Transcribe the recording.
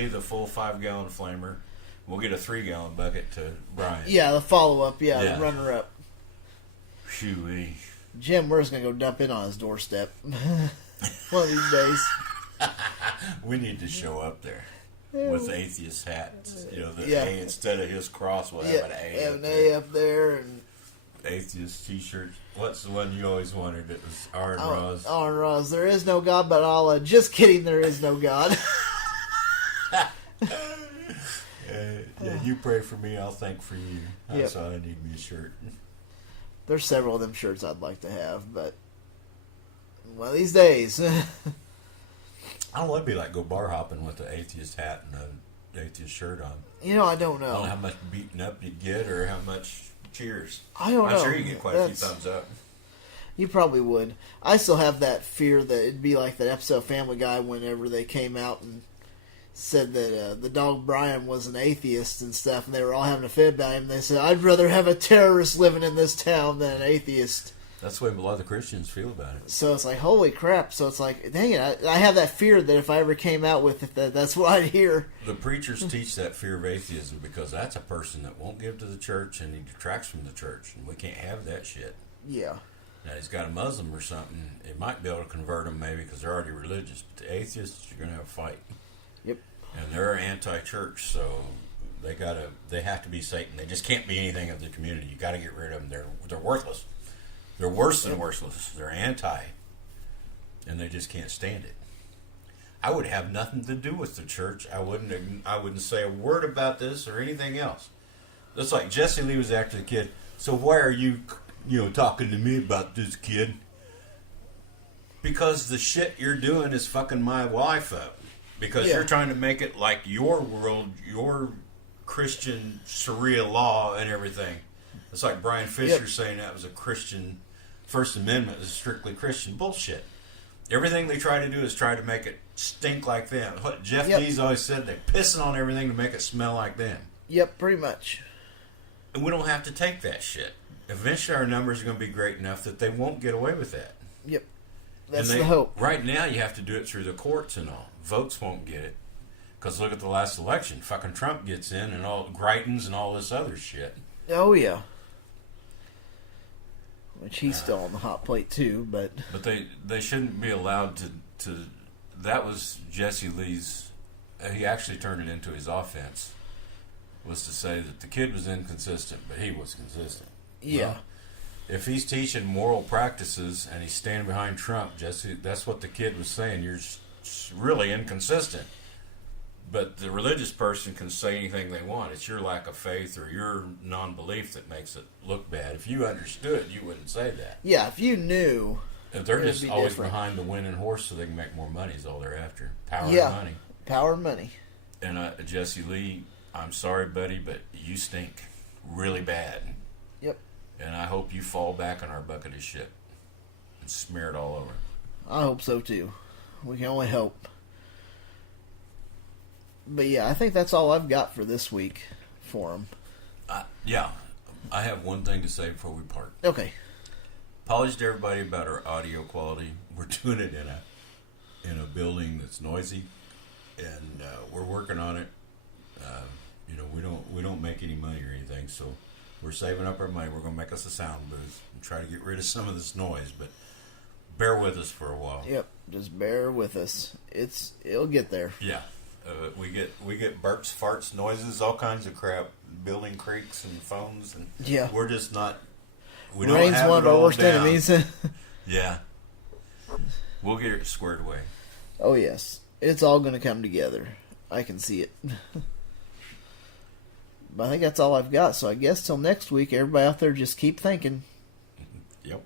leave the full 5-gallon flamer. We'll get a 3-gallon bucket to Brian. Yeah, the follow-up. Yeah, the runner-up. Shoo-wee. Jim, we're just going to go dump in on his doorstep. One of these days. We need to show up there with atheist hats. You know, the A, instead of his cross, we'll have an A. Have an A up there. And atheist t-shirts. What's the one you always wanted? It was R and Roz. R and Roz. There is no God but Allah. Just kidding, there is no God. Yeah, you pray for me, I'll thank for you. That's all I need me a shirt. There's several of them shirts I'd like to have, but one of these days. I don't know what it'd be like go bar hopping with an atheist hat and an atheist shirt on. You know, I don't know. I don't know how much beating up you'd get or how much cheers. I don't know. I'm sure you get quite a few thumbs up. You probably would. I still have that fear that it'd be like that episode of Family Guy whenever they came out and said that the dog Brian was an atheist and stuff, and they were all having a fit about him. They said, I'd rather have a terrorist living in this town than an atheist. That's the way a lot of the Christians feel about it. So it's like, holy crap. So it's like, dang it, I have that fear that if I ever came out with it, that's what I'd hear. The preachers teach that fear of atheism because that's a person that won't give to the church and he detracts from the church, and we can't have that shit. Yeah. Now, he's got a Muslim or something, it might be able to convert them maybe because they're already religious, but the atheists, you're going to have a fight. Yep. And they're anti-church, so they have to be Satan. They just can't be anything of the community. You got to get rid of them. They're worthless. They're worse than worthless. They're anti, and they just can't stand it. I would have nothing to do with the church. I wouldn't say a word about this or anything else. It's like Jesse Lee was after the kid. So why are you talking to me about this, kid? Because the shit you're doing is fucking my life up. Because you're trying to make it like your world, your Christian Sharia law and everything. It's like Brian Fisher saying that was a Christian, First Amendment is strictly Christian bullshit. Everything they try to do is try to make it stink like them. What Jeff Dees always said, they're pissing on everything to make it smell like them. Yep, pretty much. And we don't have to take that shit. Eventually our numbers are going to be great enough that they won't get away with that. Yep. That's the hope. Right now you have to do it through the courts and all. Votes won't get it. Because look at the last election. Fucking Trump gets in and all Greitens and all this other shit. Oh, yeah. Which he's still on the hot plate, too, but... But they shouldn't be allowed to... That was Jesse Lee's... He actually turned it into his offense. Was to say that the kid was inconsistent, but he was consistent. Yeah. Well, if he's teaching moral practices and he's standing behind Trump, Jesse, that's what the kid was saying. You're really inconsistent. But the religious person can say anything they want. It's your lack of faith or your non-belief that makes it look bad. If you understood, you wouldn't say that. Yeah, if you knew... If they're just always behind the winning horse so they can make more money is all they're after. Power and money. Power and money. And Jesse Lee, I'm sorry, buddy, but you stink really bad. Yep. And I hope you fall back on our bucket of shit and smear it all over. I hope so, too. We can only hope. But yeah, I think that's all I've got for this week for him. Yeah, I have one thing to say before we part. Okay. Apologies to everybody about our audio quality. We're doing it in a building that's noisy, and we're working on it. We don't make any money or anything, so we're saving up our money. We're going to make us a sound booth and try to get rid of some of this noise, but bear with us for a while. Yep, just bear with us. It'll get there. Yeah. We get burps, farts, noises, all kinds of crap, building creaks and phones, and we're just not. We don't Rain's have one it of our all worst down. enemies. Yeah, we'll get it squared away. Oh yes, it's all going to come together. I can see it. But I think that's all I've got. So I guess till next week, everybody out there just keep thinking. Yep.